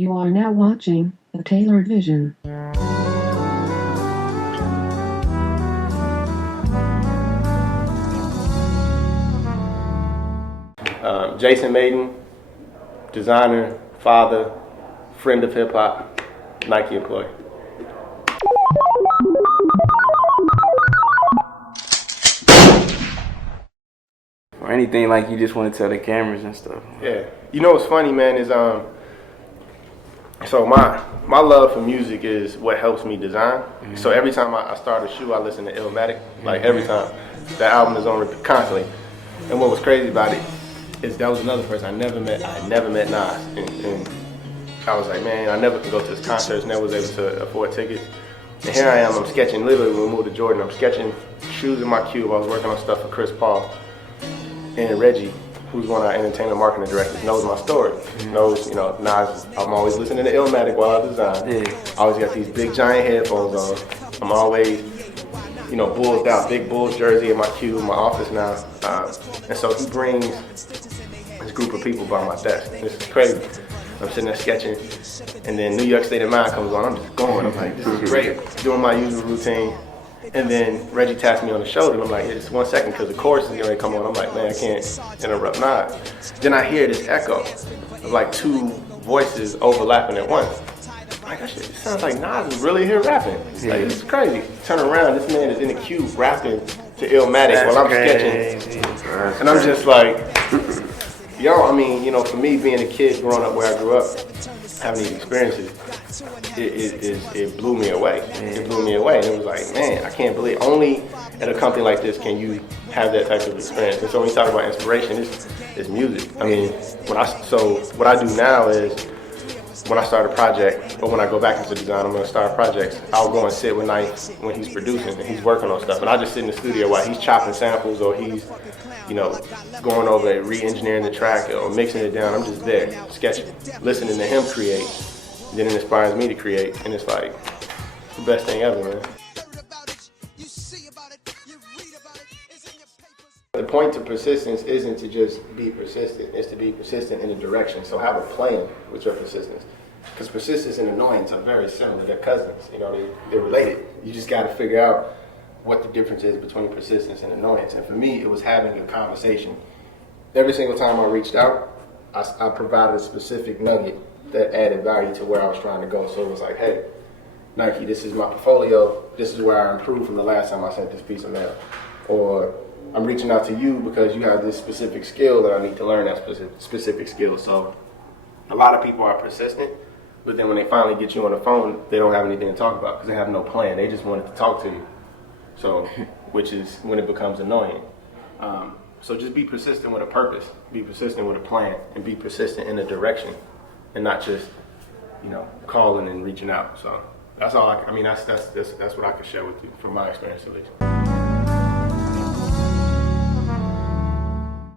You are now watching the Tailored Vision. Jason Maden, designer, father, friend of hip hop, Nike employee. Or anything like you just want to tell the cameras and stuff. Yeah, you know what's funny, man, is so my love for music is what helps me design. Mm-hmm. So every time I start a shoe, I listen to Illmatic. Like every time, that album is on repeat constantly. And what was crazy about it is that was another person I never met. I had never met Nas, and I was like, man, I never could go to his concerts. Never was able to afford tickets. And here I am. I'm sketching. Literally, when we moved to Jordan, I'm sketching shoes in my cube. I was working on stuff for Chris Paul. And Reggie, who's one of our entertainment marketing directors, knows my story. Knows, you know, Nas, I'm always listening to Illmatic while I design. Yeah. I always got these big giant headphones on. I'm always, you know, Bulls out, big Bulls jersey in my cube, in my office now. And so he brings this group of people by my desk. This is crazy. I'm sitting there sketching, and then New York State of Mind comes on. I'm just going. I'm like, this is great. Doing my usual routine. And then Reggie taps me on the shoulder, and I'm like, hey, just 1 second, because the chorus is going to come on. I'm like, man, I can't interrupt Nas. Then I hear this echo of like two voices overlapping at once. I'm like, that shit, it sounds like Nas is really here rapping. Like, this is crazy. Turn around, this man is in the cube rapping to Illmatic while I'm sketching. And I'm just like, yo, I mean, you know, for me, being a kid growing up where I grew up, having these experiences, it blew me away. It blew me away. And it was like, man, I can't believe only at a company like this can you have that type of experience. And so when you talk about inspiration, it's music. I mean, what I do now is when I start a project, or when I go back into design, I'm going to start projects, I'll go and sit with Knife when he's producing and he's working on stuff. And I just sit in the studio while he's chopping samples or he's, you know, going over it, re-engineering the track or mixing it down. I'm just there, sketching, listening to him create. Then it inspires me to create, and it's like the best thing ever, man. The point to persistence isn't to just be persistent, it's to be persistent in a direction. So have a plan with your persistence. Because persistence and annoyance are very similar, they're cousins, you know, they're related. You just gotta figure out what the difference is between persistence and annoyance. And for me, it was having a conversation. Every single time I reached out, I provided a specific nugget that added value to where I was trying to go. So it was like, hey, Nike, this is my portfolio. This is where I improved from the last time I sent this piece of mail. Or I'm reaching out to you because you have this specific skill that I need to learn that specific skill. So a lot of people are persistent, but then when they finally get you on the phone, they don't have anything to talk about because they have no plan. They just wanted to talk to you. So, which is when it becomes annoying. So just be persistent with a purpose, be persistent with a plan, and be persistent in a direction. And not just, you know, calling and reaching out. So that's all. I mean, that's what I can share with you from my experience at least.